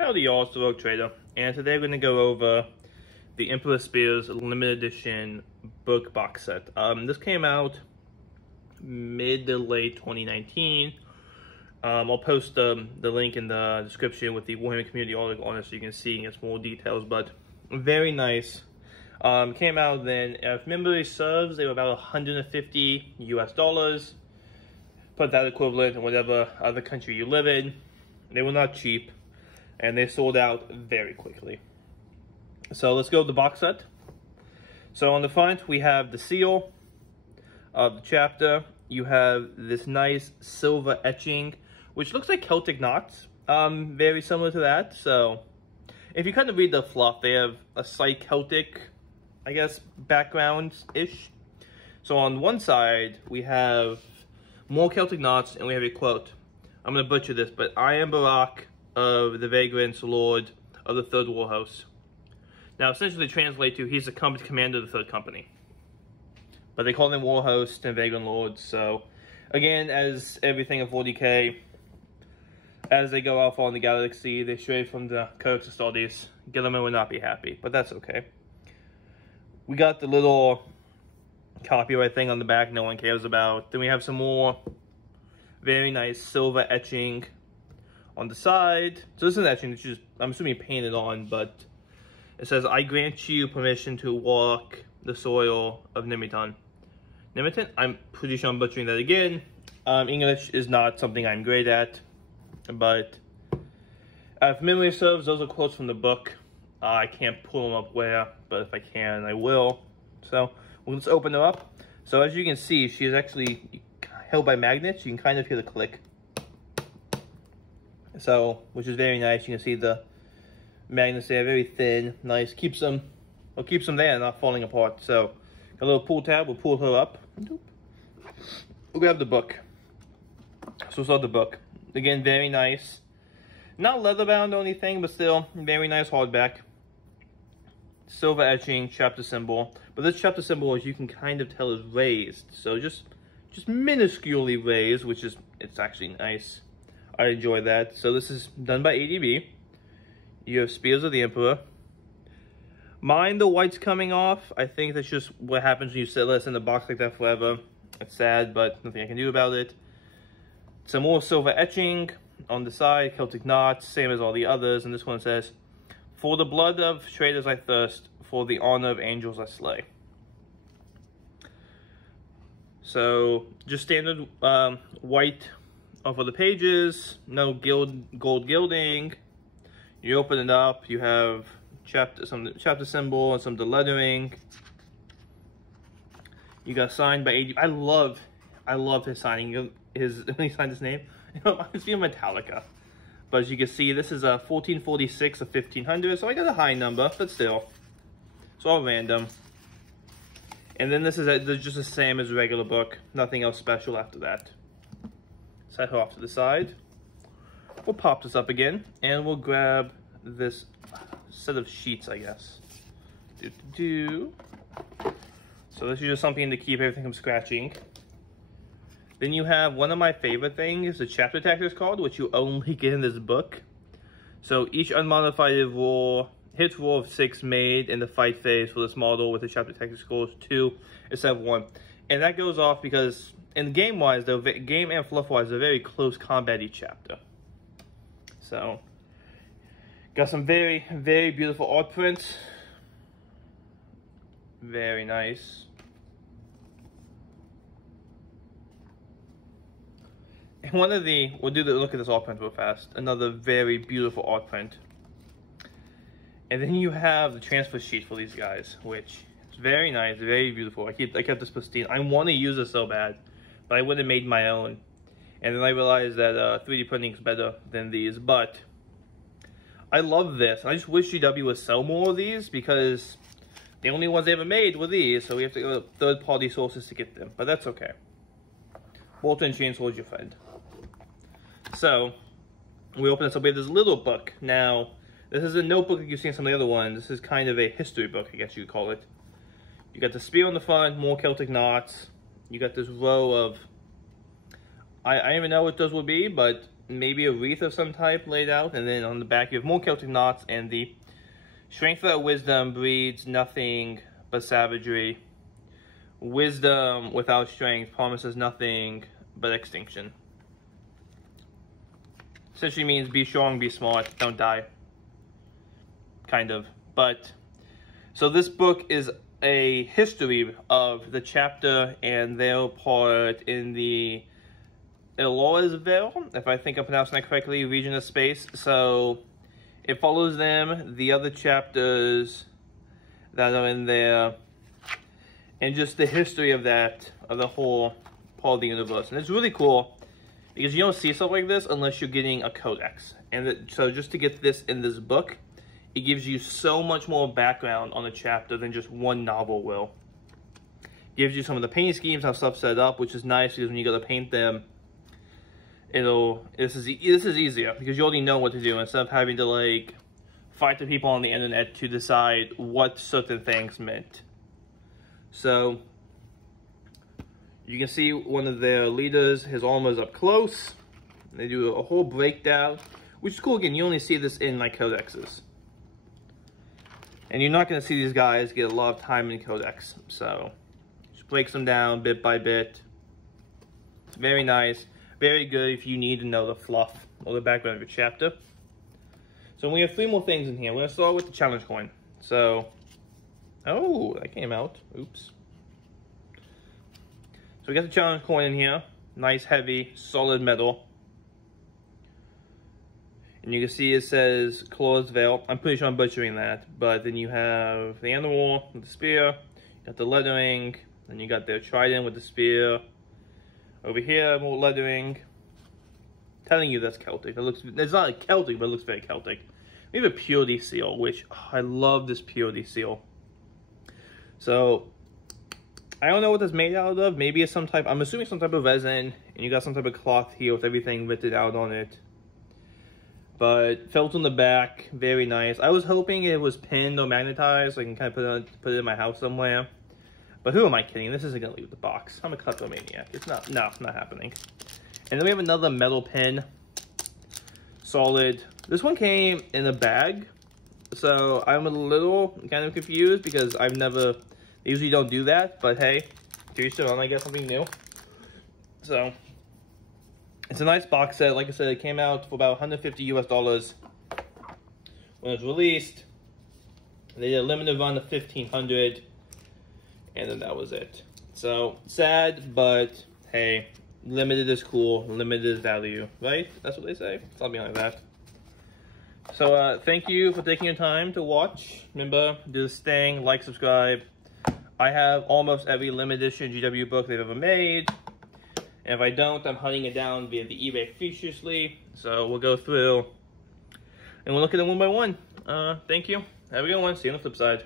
Howdy y'all, it's the Rogue Trader, and today we're going to go over the Emperor Spears limited edition book box set. This came out mid to late 2019. I'll post the link in the description with the Warhammer community article on it so you can see and get some more details, but very nice. Came out then, if memory serves, they were about $150 US. Put that equivalent in whatever other country you live in. They were not cheap, and they sold out very quickly. So let's go to the box set. So on the front, we have the seal of the chapter. You have this nice silver etching, which looks like Celtic knots, very similar to that. So if you kind of read the fluff, they have a slight Celtic, I guess, background-ish. So on one side, we have more Celtic knots, and we have a quote. I'm going to butcher this, but I am Barak of the Vagrant's Lord of the Third Warhouse. Now, essentially translate to, he's the commander of the Third Company. But they call him Warhost and Vagrant Lord, so again, as everything in 40k, as they go off on the galaxy, they stray from the Kirks and Astartes. Gilliman would not be happy, but that's okay. We got the little copyright thing on the back no one cares about. Then we have some more very nice silver etching on the side. So this is etching, it's just, I'm assuming painted on, but it says, I grant you permission to walk the soil of Nimitan. Nimitan? I'm pretty sure I'm butchering that again. English is not something I'm great at, but if memory serves, those are quotes from the book. I can't pull them up where, but if I can, I will. So let's open her up. So as you can see, she is actually held by magnets. You can kind of hear the click. So, which is very nice. You can see the magnets there, very thin, nice. Keeps them there, not falling apart. So, a little pull tab will pull her up. We'll grab the book. So we'll start the book. Again, very nice. Not leather bound or anything, but still very nice hardback. Silver etching, chapter symbol. But this chapter symbol, as you can kind of tell, is raised. So just minusculely raised, which is, it's actually nice. I enjoy that. So this is done by ADB. You have Spears of the Emperor. Mind the white's coming off. I think that's just what happens when you sit less in the box like that forever. It's sad, but nothing I can do about it. Some more silver etching on the side, Celtic knots, same as all the others. And this one says, for the blood of traitors I thirst, for the honor of angels I slay. So just standard white for the pages, no gold gilding. You open it up, you have some chapter symbol and some of the lettering. You got signed by AD. I love his signing. When he signed his name, it's being Metallica. But as you can see, this is a 1446 of 1500, so I got a high number, but still, it's all random. And then this is just the same as a regular book, nothing else special after that. Set her off to the side. We'll pop this up again, and we'll grab this set of sheets, I guess. So this is just something to keep everything from scratching. Then you have one of my favorite things, the Chapter Tactics card, which you only get in this book. So each unmodified hit roll of 6 made in the fight phase for this model with the Chapter Tactics scores 2 instead of 1. And that goes off because in game-wise, though, game and fluff-wise, they're very close combat each chapter. So, got some very, very beautiful art prints. Very nice. And we'll look at this art print real fast. Another very beautiful art print. And then you have the transfer sheet for these guys, which is very nice, very beautiful. I kept this pristine. I want to use this so bad, but I would have made my own. And then I realized that 3D printing is better than these, but I love this. I just wish GW would sell more of these because the only ones they ever made were these, so we have to go to third-party sources to get them, but that's okay. Bolter and Chainsaw is your friend. So, we open this up, we have this little book. Now, this is a notebook like you've seen some of the other ones. This is kind of a history book, I guess you could call it. You got the spear on the front, more Celtic knots. You got this row of, I don't even know what those will be, but maybe a wreath of some type laid out, and then on the back you have more Celtic knots, and the strength without wisdom breeds nothing but savagery. Wisdom without strength promises nothing but extinction. Essentially means be strong, be smart, don't die. Kind of. But, so this book is a history of the chapter and their part in the Eloisville, if I think I'm pronouncing that correctly, region of space. So it follows them, the other chapters that are in there, and just the history of that, of the whole part of the universe. And it's really cool because you don't see stuff like this unless you're getting a codex. And so just to get this in this book, it gives you so much more background on a chapter than just one novel will. It gives you some of the painting schemes, how stuff's set up, which is nice because when you go to paint them, this is easier because you already know what to do instead of having to like fight the people on the internet to decide what certain things meant. So you can see one of their leaders, his armor's up close. They do a whole breakdown, which is cool. Again, you only see this in like codexes. And you're not going to see these guys get a lot of time in codex. So just breaks them down bit by bit. It's very nice. Very good if you need to know the fluff or the background of your chapter. So we have 3 more things in here. We're going to start with the challenge coin. So, oh, that came out. Oops. So we got the challenge coin in here. Nice, heavy, solid metal. And you can see it says Claw's Veil. I'm pretty sure I'm butchering that. But then you have the animal with the spear. You got the lettering. Then you got the trident with the spear. Over here, more lettering. Telling you that's Celtic. It looks, it's not like Celtic, but it looks very Celtic. We have a purity seal, which I love this purity seal. So I don't know what that's made out of. Maybe it's some type, I'm assuming some type of resin, and you got some type of cloth here with everything written out on it. But felt on the back, very nice. I was hoping it was pinned or magnetized so I can kind of put it in my house somewhere. But who am I kidding? This isn't going to leave the box. I'm a kleptomaniac. It's not, no, not happening. And then we have another metal pin. Solid. This one came in a bag. So I'm a little kind of confused because I've never, they usually don't do that. But hey, to each their own, I guess something new. So it's a nice box set. Like I said, it came out for about $150 US when it was released. They did a limited run of 1,500. And then that was it. So, sad, but hey, limited is cool, limited is value, right? That's what they say, something like that. So, thank you for taking your time to watch. Remember, do this thing, like, subscribe. I have almost every limited edition GW book they've ever made. And if I don't, I'm hunting it down via the eBay furiously. So, we'll go through and we'll look at them one by one. Thank you. Have a good one. See you on the flip side.